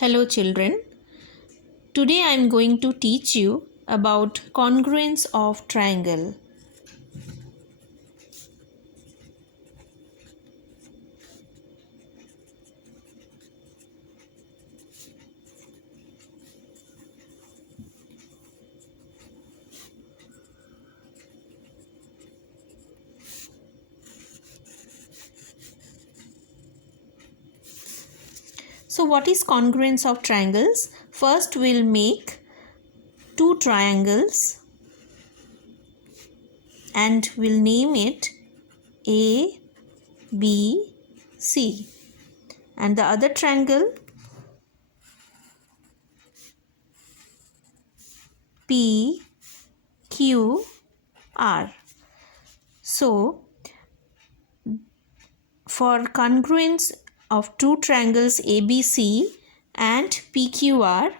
Hello children. Today I am going to teach you about congruence of triangle. So what is congruence of triangles? First we'll make two triangles and we'll name it A, B, C, and the other triangle P, Q, R. So for congruence of two triangles ABC and PQR,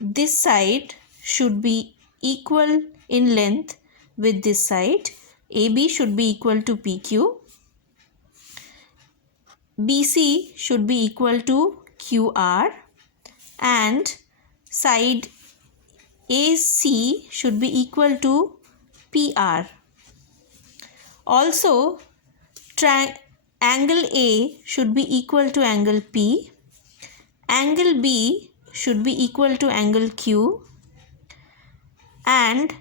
this side should be equal in length with this side. AB should be equal to PQ. BC should be equal to QR and side AC should be equal to PR. Also, angle A should be equal to angle P. Angle B should be equal to angle Q. And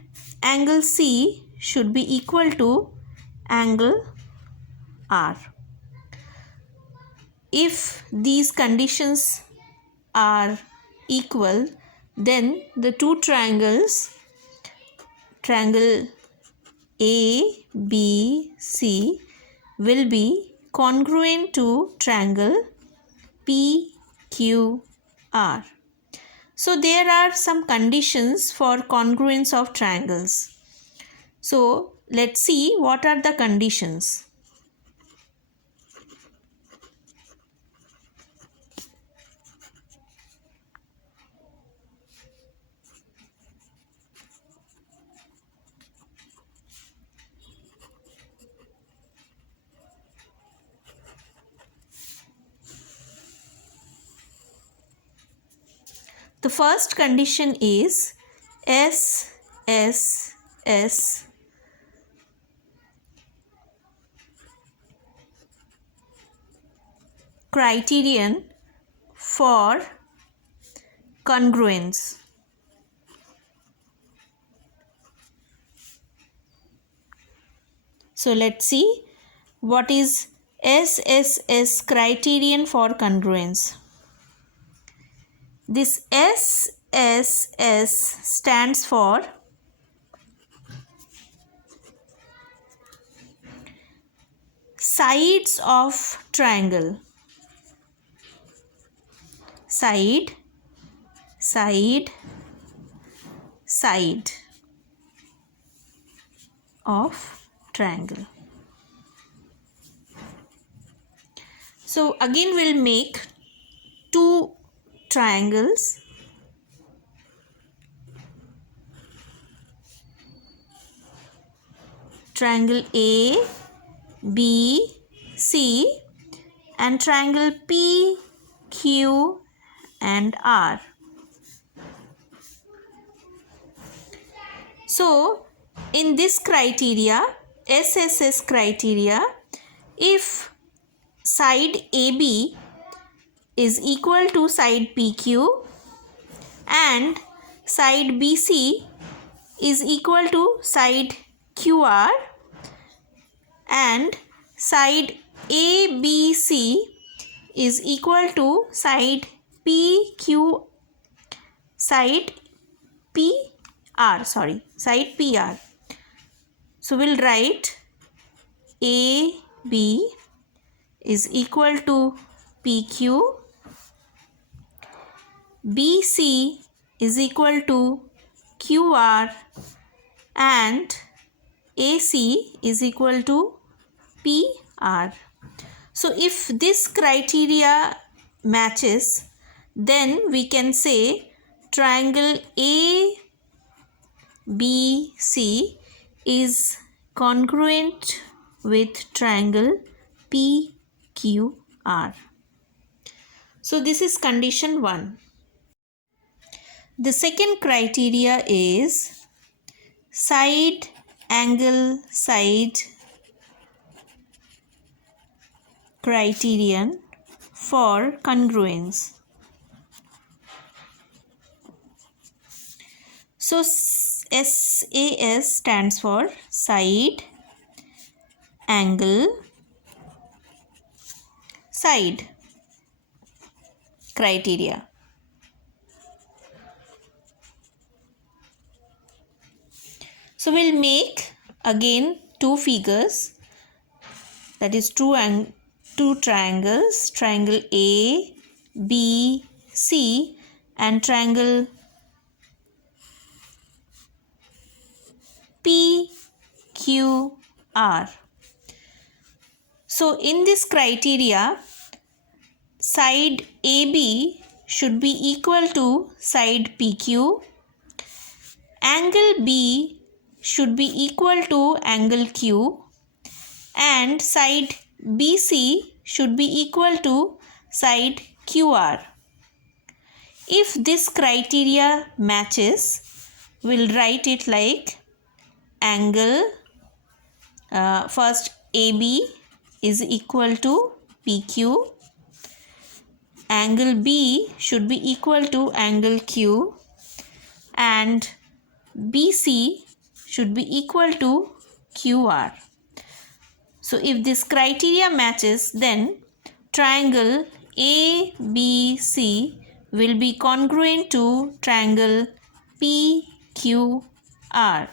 angle C should be equal to angle R. If these conditions are equal, then the two triangles, triangle A, B, C, will be congruent to triangle P, Q, R. So there are some conditions for congruence of triangles. So let's see what are the conditions. The first condition is S criterion for congruence. So let's see what is SSS criterion for congruence. This SSS stands for sides of triangle. Side of triangle. So again we'll make two triangles. Triangle A, B, C and triangle P, Q and R. So in this criteria, SSS criteria, if side AB is equal to side PQ and side BC is equal to side QR and side ABC is equal to side PR, side PR. So we'll write AB is equal to PQ, BC is equal to QR and AC is equal to PR. So if this criteria matches, then we can say triangle ABC is congruent with triangle PQR. So this is condition 1. The second criteria is side angle side criterion for congruence. So SAS stands for side angle side criteria. So we'll make again two figures, that is two triangles, triangle A, B, C and triangle P, Q, R. So in this criteria, side AB should be equal to side PQ, angle B should be equal to angle Q, and side BC should be equal to side QR. If this criteria matches, we'll write it like angle first AB is equal to PQ, angle B should be equal to angle Q, and BC should be equal to QR. So if this criteria matches, then triangle ABC will be congruent to triangle PQR.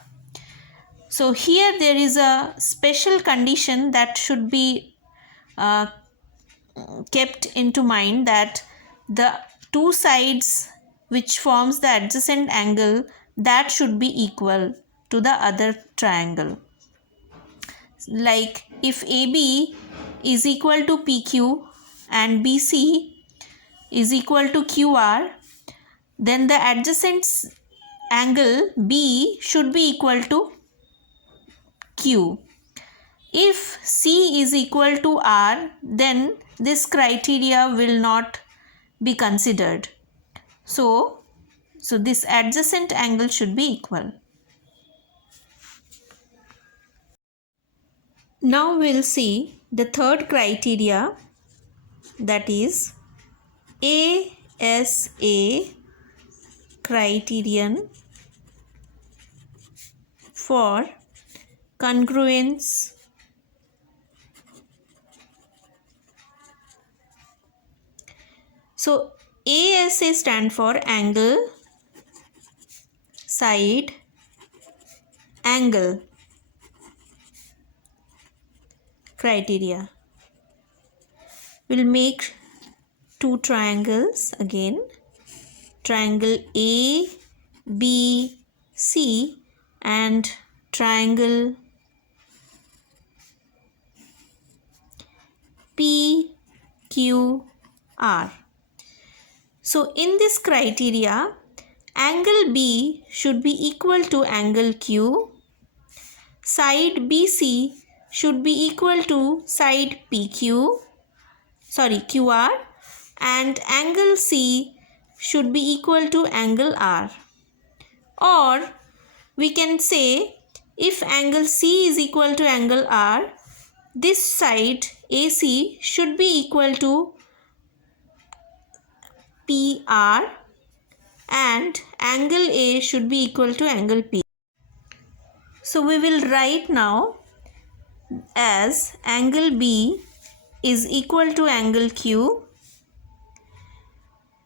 So here there is a special condition that should be kept into mind, that the two sides which forms the adjacent angle, that should be equal to the other triangle. Like if AB is equal to PQ and BC is equal to QR, then the adjacent angle B should be equal to Q. If C is equal to R, then this criteria will not be considered. So this adjacent angle should be equal. Now we'll see the third criteria, that is ASA criterion for congruence So ASA stand for angle side angle criteria. We'll make two triangles again, triangle A, B, C and triangle P, Q, R. So in this criteria, angle B should be equal to angle Q, side BC should be equal to side QR, and angle C should be equal to angle R. Or we can say, if angle C is equal to angle R, this side AC should be equal to PR and angle A should be equal to angle P. So we will write now as angle B is equal to angle Q,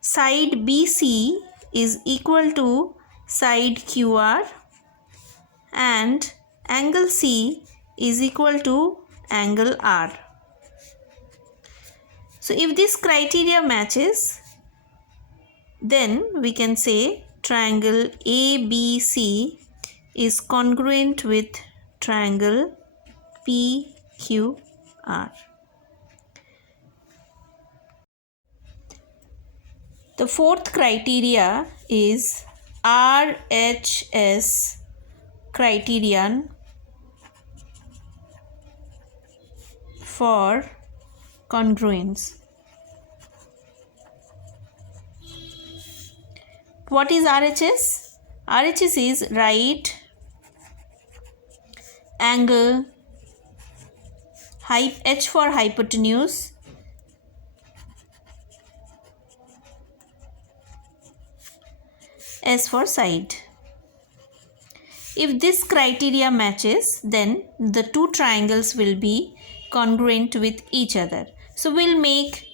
side BC is equal to side QR and angle C is equal to angle R. So if this criteria matches, then we can say triangle ABC is congruent with triangle PQR. The fourth criteria is RHS criterion for congruence. What is RHS? RHS is right angle, H for hypotenuse, S for side. If this criteria matches, then the two triangles will be congruent with each other. So we'll make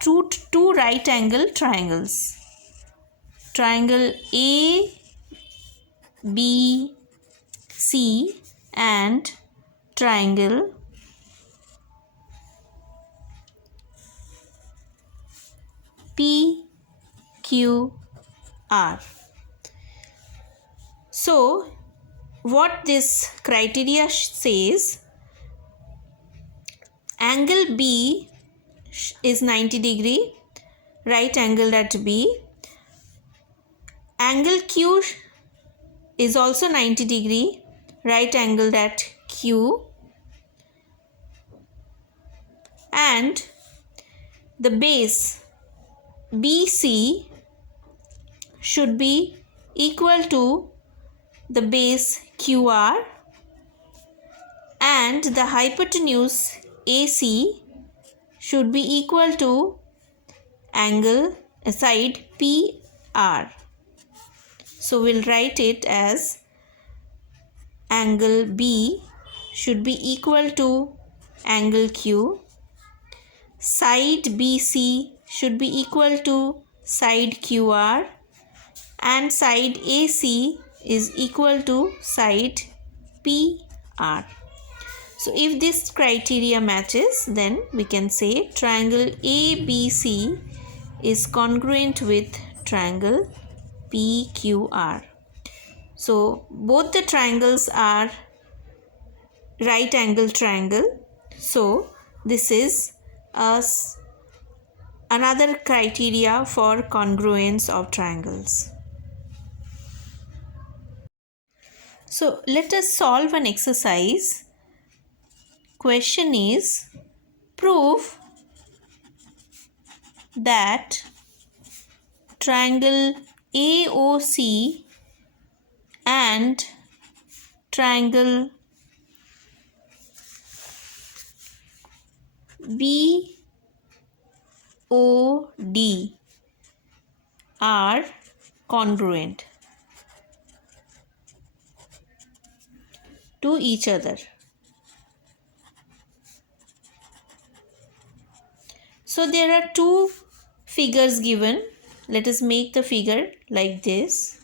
two right angle triangles. Triangle A, B, C and triangle P, Q, R. So what this criteria says, angle B is 90 degree, right angled at B. Angle Q is also 90 degree, right angled at Q. And the base BC should be equal to the base QR, and the hypotenuse AC should be equal to angle side PR. So we'll write it as angle B should be equal to angle Q, side BC should be equal to side QR, and side AC is equal to side PR. So if this criteria matches, then we can say triangle ABC is congruent with triangle PQR. So both the triangles are right angle triangle. So this is another criteria for congruence of triangles. So let us solve an exercise. Question is, prove that triangle AOC and triangle BOD are congruent to each other. So there are two figures given. Let us make the figure like this.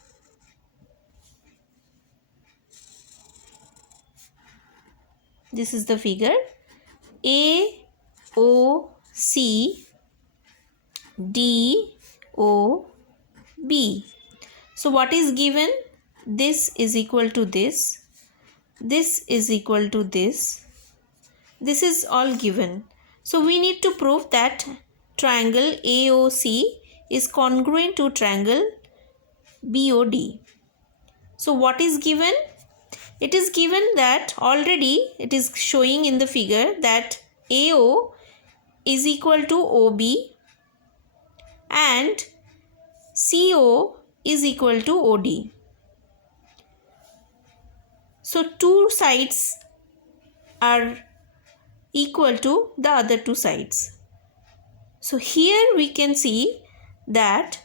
This is the figure. AOC DOB. So what is given? This is equal to this. This is equal to this. This is all given. So we need to prove that triangle AOC is congruent to triangle BOD. So what is given? It is given that already it is showing in the figure that AO is equal to OB and CO is equal to OD. So two sides are equal to the other two sides. So here we can see that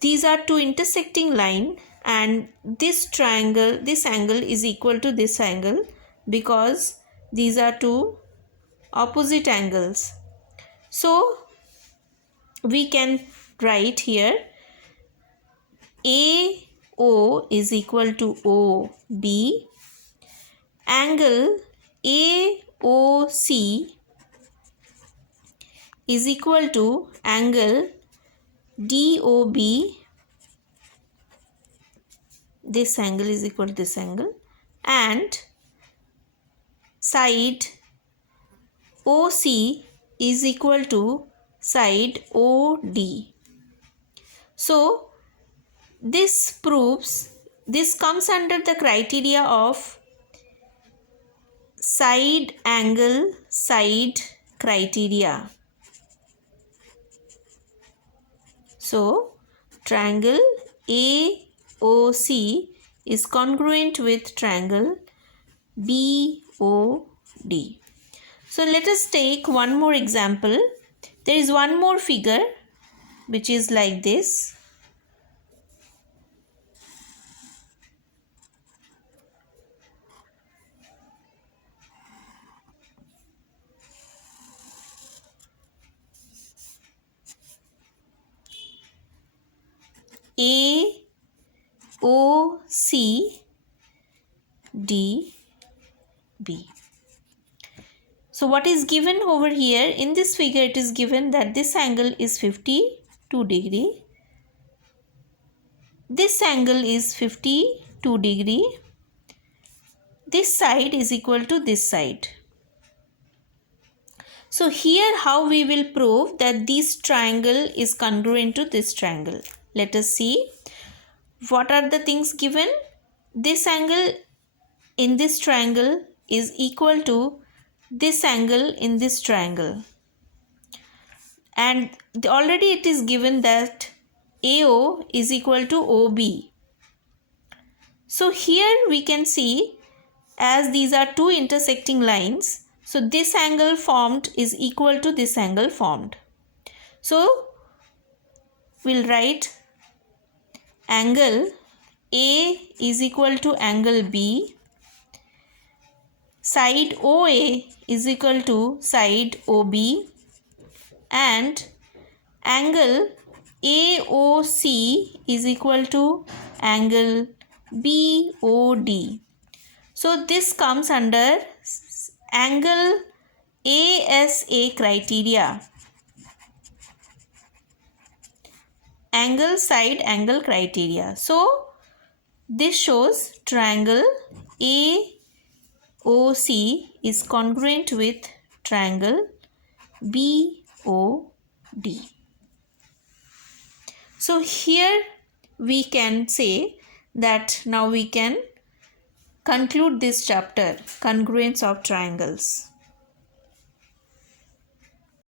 these are two intersecting line, and this triangle, this angle is equal to this angle because these are two opposite angles. So we can write here AO is equal to OB, angle AOC is equal to angle DOB, this angle is equal to this angle, and side OC is equal to side OD. So this proves, this comes under the criteria of side angle side criteria. So triangle AOC is congruent with triangle BOD. So let us take one more example. There is one more figure which is like this. AOCDB. So what is given over here in this figure, it is given that this angle is 52 degree. This angle is 52 degree. This side is equal to this side. So here how we will prove that this triangle is congruent to this triangle. Let us see. What are the things given? This angle in this triangle is equal to this angle in this triangle. And already it is given that AO is equal to OB. So here we can see, as these are two intersecting lines, so this angle formed is equal to this angle formed. So we'll write angle A is equal to angle B, side OA is equal to side OB, and angle AOC is equal to angle BOD. So this comes under angle ASA criteria. Angle side angle criteria. So this shows triangle AOC is congruent with triangle BOD. So here we can say that now we can conclude this chapter, Congruence of Triangles.